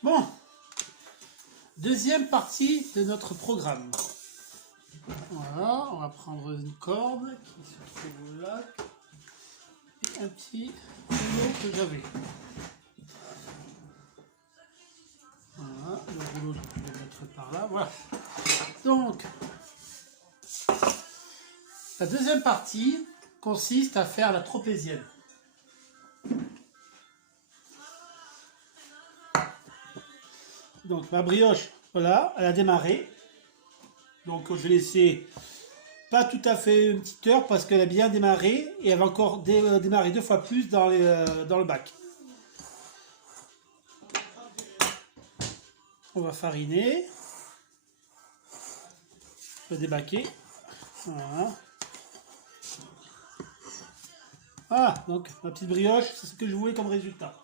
Bon, deuxième partie de notre programme. Voilà, on va prendre une corde qui se trouve là et un petit rouleau que j'avais. Voilà, le rouleau je vais le mettre par là. Voilà. Donc, la deuxième partie consiste à faire la tropézienne. Donc ma brioche, voilà, elle a démarré. Donc je vais laisser pas tout à fait une petite heure parce qu'elle a bien démarré et elle va encore démarrer 2 fois plus dans le bac. On va fariner, le débaquer. Voilà. Ah, donc ma petite brioche, c'est ce que je voulais comme résultat.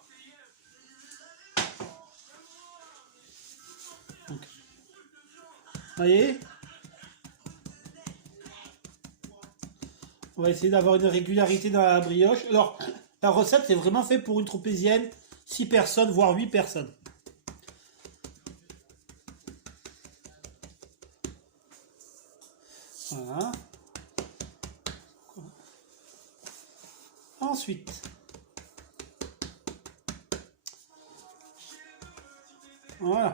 Donc, vous voyez, on va essayer d'avoir une régularité dans la brioche. Alors, la recette est vraiment faite pour une tropézienne, 6 personnes, voire 8 personnes. Voilà. Ensuite, voilà.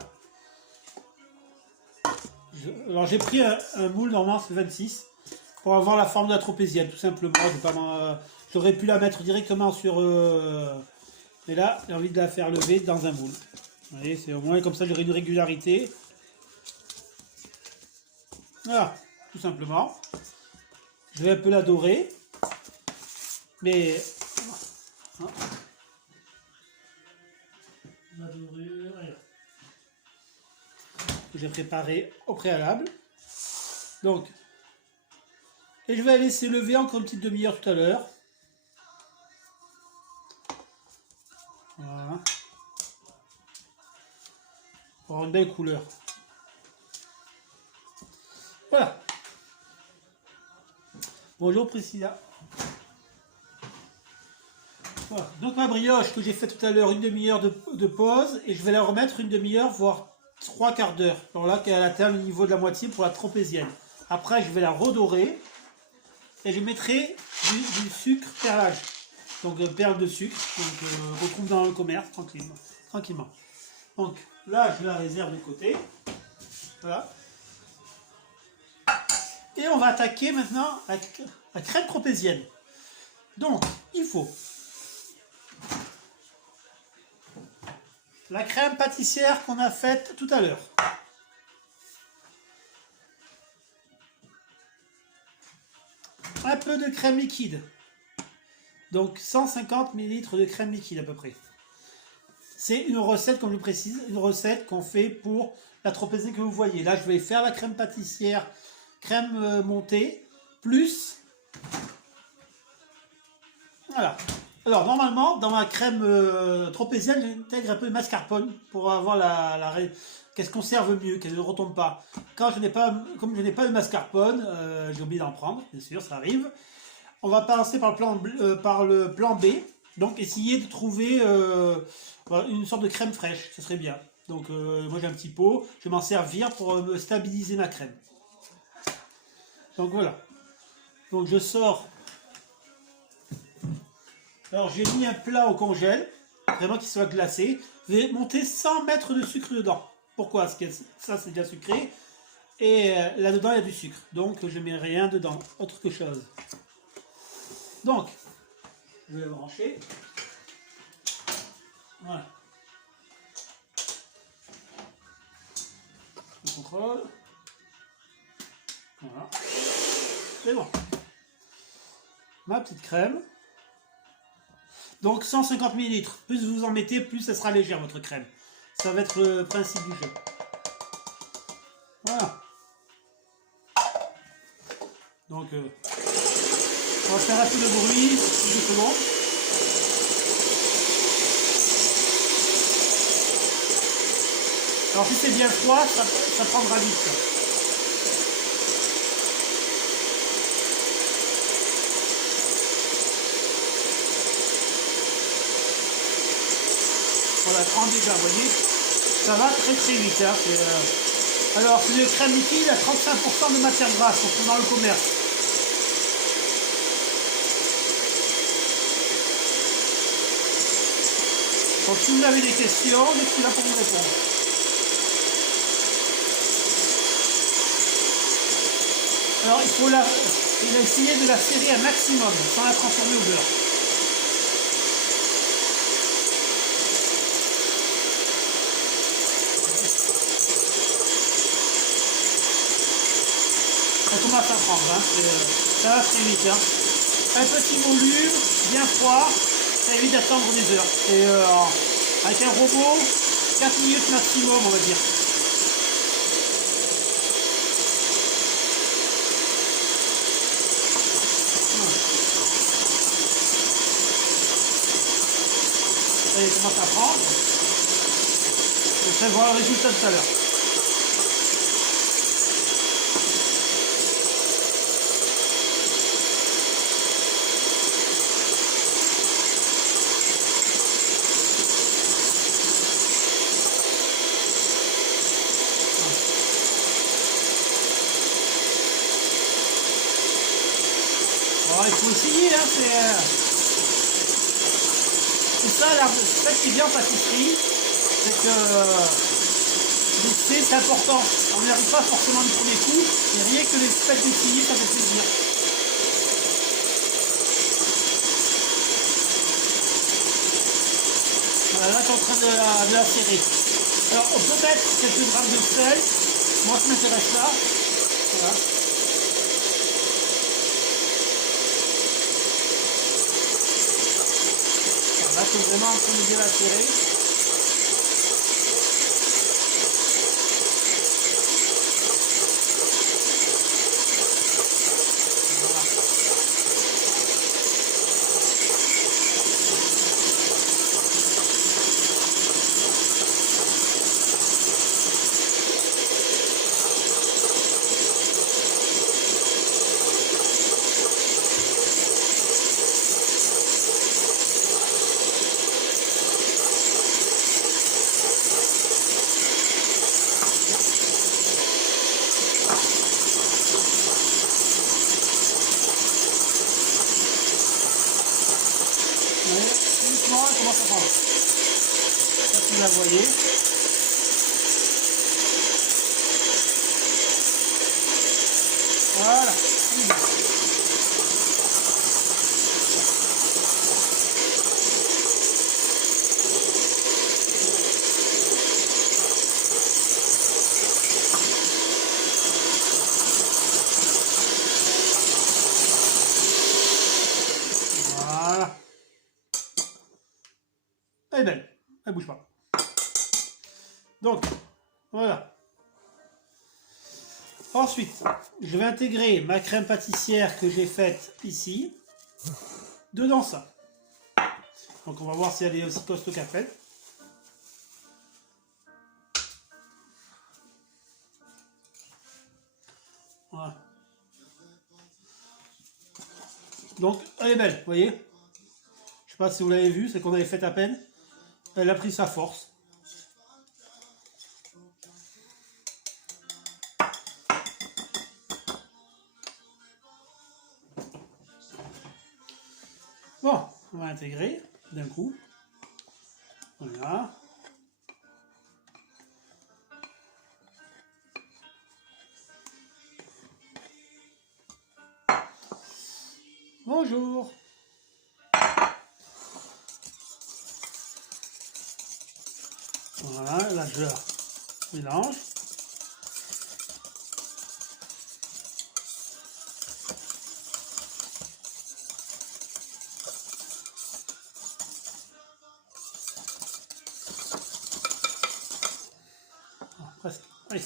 Alors j'ai pris un moule, normalement c'est 26, pour avoir la forme de la tropézienne, tout simplement. J'aurais pu la mettre directement sur... mais là, j'ai envie de la faire lever dans un moule. Vous voyez, c'est au moins comme ça j'aurai une régularité. Voilà, tout simplement. Je vais un peu la dorer. Mais... La dorure, que j'ai préparé au préalable. Donc, et je vais la laisser lever encore une petite demi-heure tout à l'heure. Voilà. Pour avoir une belle couleur. Voilà. Bonjour Priscilla. Voilà. Donc ma brioche que j'ai fait tout à l'heure, une demi-heure de pause, et je vais la remettre une demi-heure, voire 3 quarts d'heure. Alors là, qu'elle atteint le niveau de la moitié pour la tropézienne. Après, je vais la redorer, et je mettrai du sucre perlage. Donc perles de sucre, donc retrouve dans le commerce tranquillement. Donc là, je la réserve de côté. Voilà. Et on va attaquer maintenant la crème tropézienne. Donc, il faut la crème pâtissière qu'on a faite tout à l'heure. Un peu de crème liquide. Donc 150 ml de crème liquide à peu près. C'est une recette, comme je précise, une recette qu'on fait pour la tropézienne que vous voyez. Là, je vais faire la crème pâtissière, crème montée, plus... Voilà. Alors, normalement, dans ma crème tropézienne, j'intègre un peu de mascarpone pour avoir qu'elle se conserve mieux, qu'elle ne retombe pas. Comme je n'ai pas de mascarpone, j'ai oublié d'en prendre, bien sûr, ça arrive. On va passer par le plan B. Donc, essayer de trouver une sorte de crème fraîche, ce serait bien. Donc, moi j'ai un petit pot, je vais m'en servir pour me stabiliser ma crème. Donc voilà. Donc je sors. Alors j'ai mis un plat au congèle, vraiment qu'il soit glacé. Je vais monter 100 mètres de sucre dedans. Pourquoi? Parce que ça c'est déjà sucré. Et là-dedans il y a du sucre. Donc je ne mets rien dedans, autre que chose. Donc, je vais le brancher. Voilà. Je contrôle. Voilà. C'est bon. Ma petite crème. Donc 150 ml. Plus vous en mettez, plus ça sera légère votre crème. Ça va être le principe du jeu. Voilà. Donc, on va faire un peu de bruit, 10 secondes. Alors si c'est bien froid, ça prendra vite. On la prend déjà, vous voyez. Ça va très très vite. Hein. Alors, c'est une crème liquide à 35% de matière grasse, on trouve dans le commerce. Donc, si vous avez des questions, je suis là pour vous répondre. Alors, il a essayé de la serrer un maximum, sans la transformer au beurre. On commence à prendre, hein. Ça va très vite. Hein. Un petit volume, bien froid, ça évite d'attendre des heures. Et avec un robot, 4 minutes maximum, on va dire. Ça y est, commence à prendre. Je vais voir le résultat tout à l'heure. Alors, il faut essayer, hein, c'est ça, ce qui est bien en pâtisserie, c'est que l'essai c'est important. On n'y arrive pas forcément du premier coup, mais rien que les faits d'essayer, ça fait plaisir. Voilà, là, tu es en train de la serrer. Alors, on peut mettre quelques grammes de sel. Moi, ça m'intéresse là. Voilà. Là, c'est vraiment en train de bien la serrer. Voilà. Doucement, elle commence à prendre. Ça, vous la voyez. Voilà. Voilà. Elle est belle. Elle bouge pas. Donc, voilà. Ensuite, je vais intégrer ma crème pâtissière que j'ai faite ici, dedans ça. Donc on va voir si elle est aussi costaud qu'elle. Voilà. Donc elle est belle, vous voyez. Je sais pas si vous l'avez vu, c'est qu'on avait fait à peine. Elle a pris sa force. Bon, on va intégrer d'un coup. Voilà. Bonjour. Voilà, là je mélange. Presque. Oui.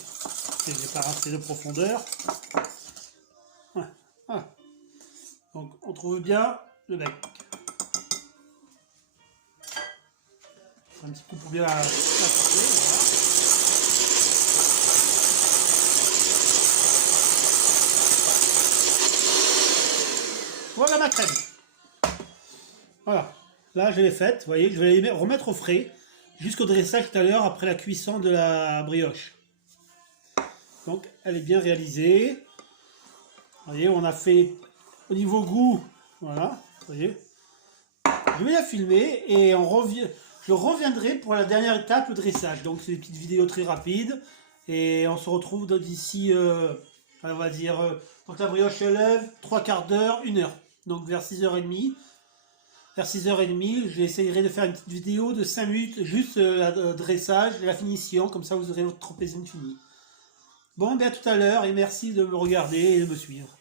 J'ai pas assez de profondeur. Ouais. Voilà. Donc on trouve bien le bec. Un petit coup pour bien la passer, voilà. Voilà ma crème. Voilà. Là je l'ai faite. Vous voyez, je vais les remettre au frais. jusqu'au dressage tout à l'heure après la cuisson de la brioche. Donc elle est bien réalisée. Vous voyez, on a fait au niveau goût, voilà, vous voyez. Je vais la filmer et je reviendrai pour la dernière étape, le dressage. Donc c'est une petite vidéo très rapide et on se retrouve d'ici, on va dire, donc la brioche se lève, 3/4 d'heure, 1 heure. Donc vers 6h30. Vers 6h30, j'essaierai de faire une petite vidéo de 5 minutes, juste le dressage et la finition, comme ça vous aurez votre trapézine finie. Bon, bien à tout à l'heure et merci de me regarder et de me suivre.